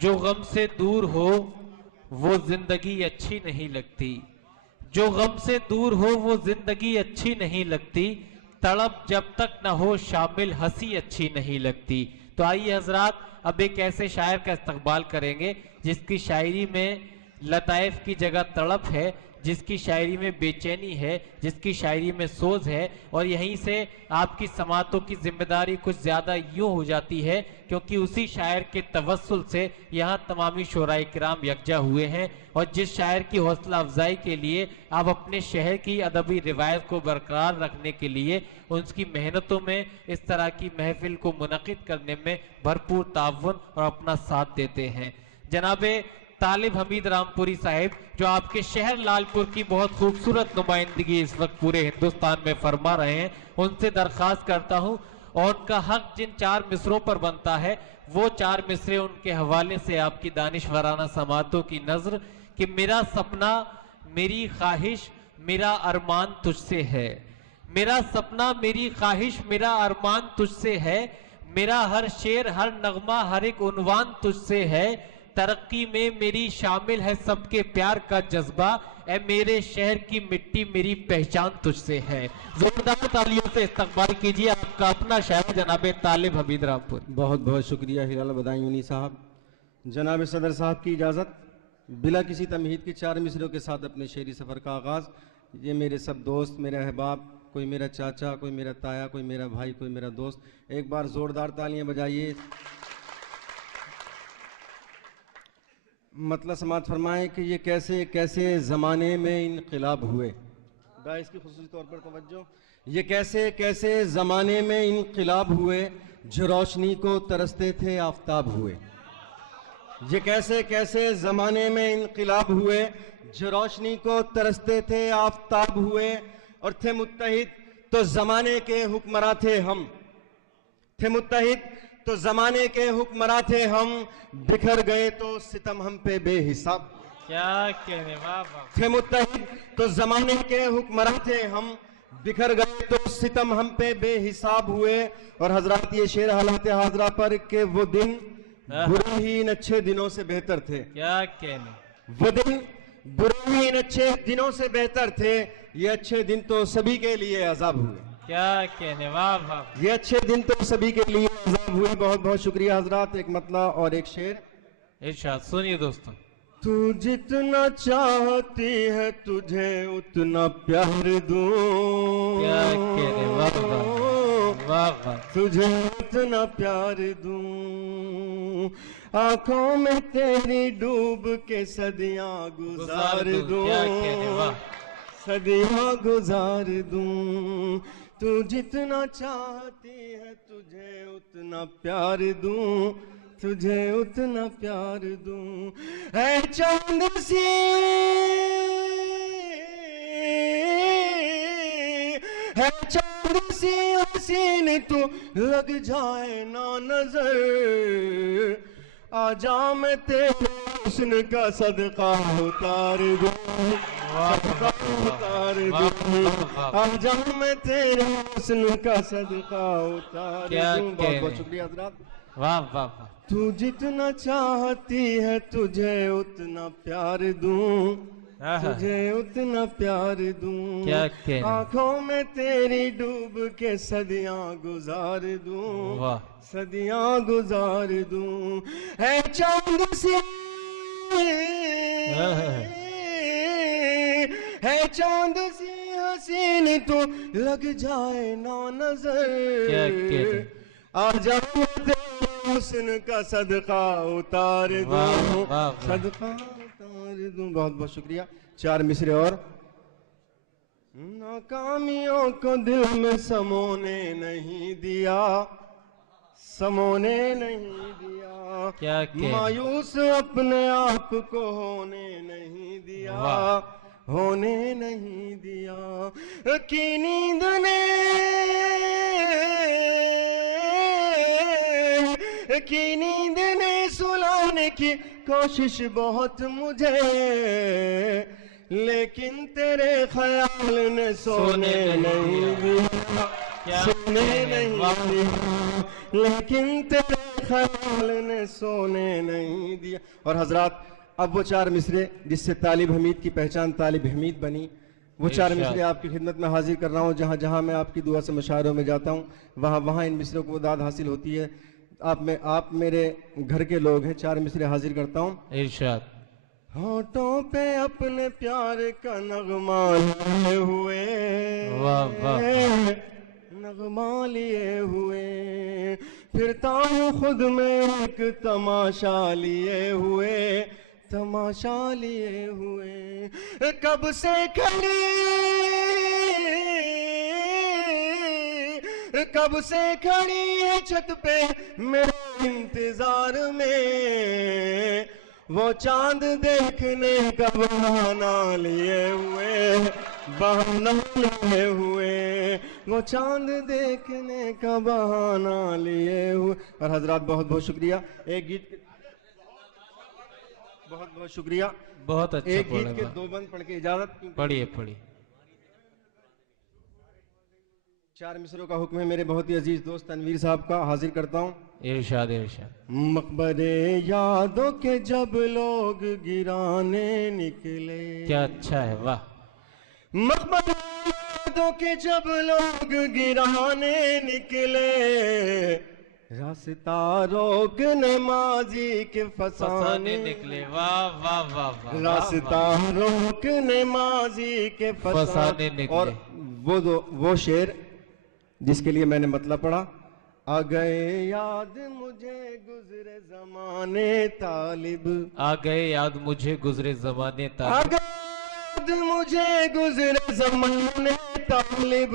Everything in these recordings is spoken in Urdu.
جو غم سے دور ہو وہ زندگی اچھی نہیں لگتی، جو غم سے دور ہو وہ زندگی اچھی نہیں لگتی، تڑپ جب تک نہ ہو شامل ہنسی اچھی نہیں لگتی۔ تو آئیے حضرات اب ایک ایسے شاعر کا استقبال کریں گے جس کی شاعری میں لطائف کی جگہ تڑپ ہے، جس کی شاعری میں بے چینی ہے، جس کی شاعری میں سوز ہے، اور یہیں سے آپ کی سماعتوں کی ذمہ داری کچھ زیادہ یوں ہو جاتی ہے کیونکہ اسی شاعر کے توسل سے یہاں تمامی شعراء کرام یکجا ہوئے ہیں، اور جس شاعر کی حوصلہ افزائی کے لیے آپ اپنے شہر کی ادبی روایت کو برقرار رکھنے کے لیے ان کی محنتوں میں اس طرح کی محفل کو منعقد کرنے میں بھرپور تعاون اور اپنا ساتھ دیتے ہیں، جناب طالب حمید رامپوری صاحب جو آپ کے شہر لالپور کی بہت خوبصورت نمائندگی اس وقت پورے ہندوستان میں فرما رہے ہیں، ان سے درخواست کرتا ہوں اور ان کا حق جن 4 مصروں پر بنتا ہے وہ 4 مصرے ان کے حوالے سے آپ کی دانشورانہ سماعتوں کی نظر کہ میرا سپنا میری خواہش میرا ارمان تجھ سے ہے، میرا سپنا میری خواہش میرا ارمان تجھ سے ہے، میرا ہر شعر ہر نغمہ ہر ایک عنوان تجھ سے ہے، ترقی میں میری شامل ہے سب کے پیار کا جذبہ، اے میرے شہر کی مٹی میری پہچان تجھ سے ہے۔ زوردار تالیوں سے استقبال کیجئے آپ کا اپنا شاعر جناب طالب حمید رامپوری۔ بہت بہت شکریہ ہلال بدایونی صاحب۔ جناب صدر صاحب کی اجازت، بلا کسی تمہید کے 4 مصروں کے ساتھ اپنے شعری سفر کا آغاز۔ یہ میرے سب دوست، میرے احباب، کوئی میرا چاچا، کوئی میرا تایا، کوئی میرا بھائی، کوئی میرا دوست، ایک بار زوردار تالیاں بجائیے۔ مطلب سماعت فرمائیں کہ یہ کیسے کیسے زمانے میں انقلاب ہوئے۔ باعث کی خصوصی طور پر توجہ۔ یہ کیسے کیسے زمانے میں انقلاب ہوئے، جو روشنی کو ترستے تھے آفتاب ہوئے۔ یہ کیسے کیسے زمانے میں انقلاب ہوئے، جو روشنی کو ترستے تھے آفتاب ہوئے، اور تھے متحد تو زمانے کے حکمراں تھے ہم، تھے متحد تو زمانے کے حکمراں تھے ہم، بکھر گئے تو ستم ہم پہ بے حساب۔ کیا کہنے بابا۔ تھے متحد تو زمانے کے حکمراں تھے ہم، بکھر گئے تو ستم ہم پہ بے حساب ہوئے۔ اور حضرات یہ شعر حالات حاضرہ پر کہ وہ دن برے ہی ان اچھے دنوں سے بہتر تھے، کیا کہنے، وہ دن برے ہی ان اچھے دنوں سے بہتر تھے، یہ اچھے دن تو سبھی کے لیے عذاب ہوئے، کیا کہنے بابا۔ یہ اچھے دن تو سبھی کے لیے عذاب ہوئے۔ بہت بہت شکریہ حضرات۔ ایک مطلع اور ایک شعر۔ ارشاد سنیے دوستوں۔ تو جتنا چاہتی ہے تجھے اتنا پیار دوں، کیا کہنے بابا، بابا۔ تجھے اتنا پیار دوں، آنکھوں میں تیری ڈوب کے صدیاں گزار دوں، کیا کہنے بابا۔ صدیاں گزار دوں، تو جتنا چاہتی ہے تجھے اتنا پیار دوں، تجھے اتنا پیار دوں، اے چاند سی ہے، چاند سی حسین تو لگ جائے نہ نظر، آ جا میں تیرے حسن کا صدقہ اتار دوں، صدقہ اتار دوں، آ جا میں تیرے حسن کا صدقہ اتار دوں۔ بہت بہت شکریہ حضرات۔ واہ واہ واہ۔ تو جتنا چاہتی ہے تجھے اتنا پیار دوں، تجھے اتنا پیار دوں، کیا کہنے، آنکھوں میں تیری ڈوب کے صدیاں گزار دوں، واہ۔ صدیاں گزار دوں، اے چاند سی ہے، چاند سی حسین تو لگ جائے نہ نظر، کیا کہنے، آ جاؤ حسن کا صدقہ اتار دوں، صدقہ اتار دوں۔ بہت بہت شکریہ۔ 4 مصرے اور۔ ناکامیوں کو دل میں سمونے نہیں دیا، سمونے نہیں دیا، کیا کہنے، مایوس اپنے آپ کو ہونے نہیں دیا، ہونے نہیں دیا، کی نیند نے کی نیند نے سلانے کی کوشش بہت مجھے، لیکن تیرے خیال نے سونے نہیں دیا، سونے نہیں دیا، لیکن تیرے خیال نے سونے نہیں دیا. اور حضرات اب وہ چار مصرے جس سے طالب حمید کی پہچان طالب حمید بنی، وہ چار مصرے آپ کی خدمت میں حاضر کر رہا ہوں. جہاں جہاں میں آپ کی دعا سے مشاعروں میں جاتا ہوں وہاں وہاں ان مصروں کو داد حاصل ہوتی ہے. آپ میرے گھر کے لوگ ہیں، چار مصرے حاضر کرتا ہوں. ارشاد. ہونٹوں پہ اپنے پیار کا نغمہ لیے ہوئے، واہ واہ. نغمہ لیے ہوئے پھرتا ہوں خود میں ایک تماشا لیے ہوئے، تماشا لیے ہوئے. کب سے کھڑی ہے چھت پہ میرے انتظار میں، وہ چاند دیکھنے کا بہانہ لیے ہوئے، بہانہ لیے ہوئے، وہ چاند دیکھنے کا بہانہ لیے ہوئے. اور حضرات بہت بہت شکریہ. ایک گیت بہت بہت شکریہ. بہت اچھا. ایک گیت کے دو بند پڑھ کے اجازت. پڑھیے پڑھیے. چار مصروں کا حکم ہے میرے بہت ہی عزیز دوست تنویر صاحب کا، حاضر کرتا ہوں. ارشاد ارشاد. مقبرے یادوں کے جب لوگ گرانے نکلے، کیا اچھا ہے. واہ. مقبرے یادوں کے جب لوگ گرانے نکلے، راستہ روکنے ماضی کے فسانے نکلے. واہ واہ واہ واہ. راستہ روکنے ماضی کے فسانے نکلے. اور وہ شعر جس کے لیے میں نے مطلب پڑھا، آ گئے یاد مجھے گزرے زمانے طالب، آ گئے یاد مجھے گزرے زمانے آ طالب، گئے یاد مجھے گزرے زمانے طالب،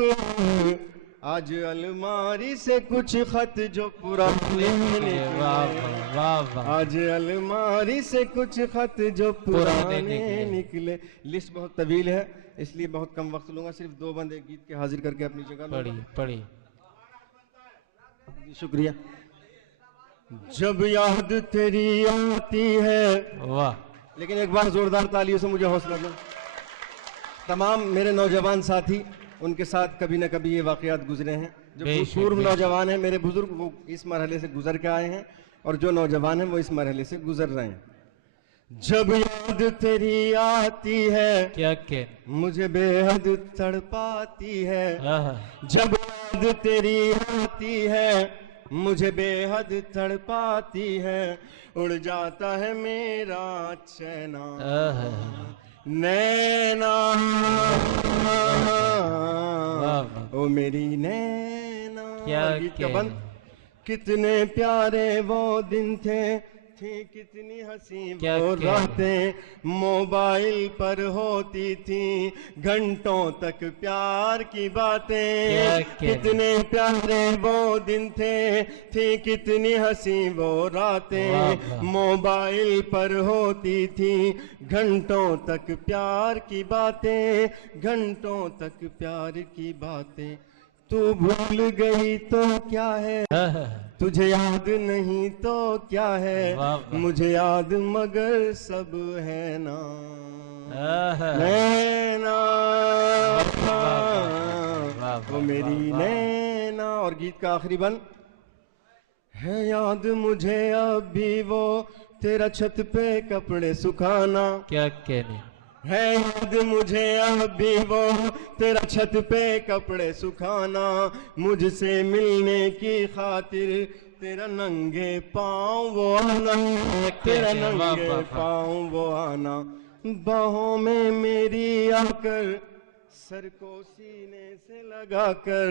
آج الماری سے کچھ خط جو پرانے نکلے، واہ واہ واہ. آج الماری سے کچھ خط جو پرانے نکلے. لسٹ بہت طویل ہے اس لیے بہت کم وقت لوں گا، صرف دو بند ایک گیت کے حاضر کر کے اپنی جگہ. پڑھیے پڑھیے. شکریہ. جب یاد تیری آتی ہے، واہ. لیکن ایک بار زوردار تالیوں سے مجھے حوصلہ دیں. تمام میرے نوجوان ساتھی، ان کے ساتھ کبھی نہ کبھی یہ واقعات گزرے ہیں. جو پورو نوجوان ہیں میرے بزرگ، وہ اس مرحلے سے گزر کے آئے ہیں، اور جو نوجوان ہیں وہ اس مرحلے سے گزر رہے ہیں. جب یاد تیری آتی ہے کیا کہ مجھے بے حد تڑپاتی ہے، ہاں. جب یاد تیری آتی ہے مجھے بے حد تڑپاتی ہے، اڑ جاتا ہے میرا چینا نینا، او میری نینا. گیت کا بند. کتنے پیارے وہ دن تھے، تھی کتنی حسین وہ راتیں، موبائل پر ہوتی تھی گھنٹوں تک پیار کی باتیں. کتنے پیارے وہ دن تھے، تھی کتنی حسین وہ راتیں، موبائل پر ہوتی تھی گھنٹوں تک پیار کی باتیں، گھنٹوں تک پیار کی باتیں. تو بھول گئی تو کیا ہے، تجھے یاد نہیں تو کیا ہے، مجھے یاد مگر سب ہے نا نینا، وہ میری نینا. اور گیت کا آخری بند ہے، یاد مجھے اب بھی وہ تیرا چھت پہ کپڑے سکھانا، کیا کہنے ہے یاد مجھے اب بھی وہ تیرا چھت پہ کپڑے سکھانا، مجھ سے ملنے کی خاطر تیرا ننگے پاؤں وہ آنا، تیرا ننگے پاؤں وہ آنا. باہوں میں میری آ کر سر کو سینے سے لگا کر،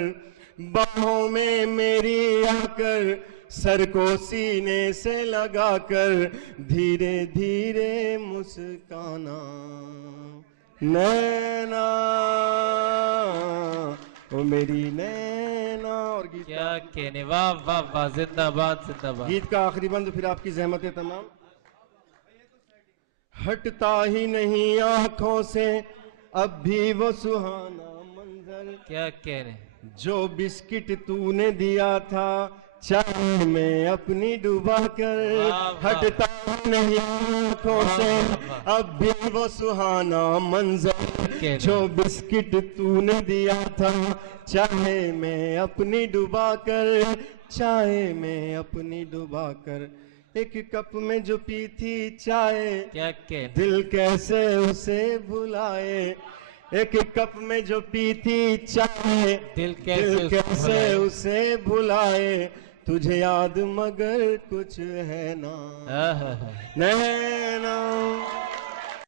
باہوں میں میری آ کر سر کو سینے سے لگا کر، دھیرے دھیرے مسکانا نینا، او میری نینا. اور گیت کیا کہنے. واہ واہ واہ. زندہ باد زندہ باد. گیت کا آخری بند پھر آپ کی زحمتیں تمام. ہٹتا ہی نہیں آنکھوں سے اب بھی وہ سہانا منظر، کیا کہنے. جو بسکٹ تو نے دیا تھا چائے میں اپنی ڈوبا کر، ہٹتا نہیں آنکھوں سے اب بھی وہ سہانا منظر جو بسکٹ تو نے دیا تھا، چاہے میں اپنی ڈبا کر، چاہے میں اپنی ڈبا کر، ایک کپ میں جو پی تھی چائے، کیا کہ دل کیسے اسے بھلائے، ایک کپ میں جو پی تھی چائے، دل دل کیسے کیسے اسے بھلائے، تجھے یاد مگر کچھ ہے نا، آہا نینا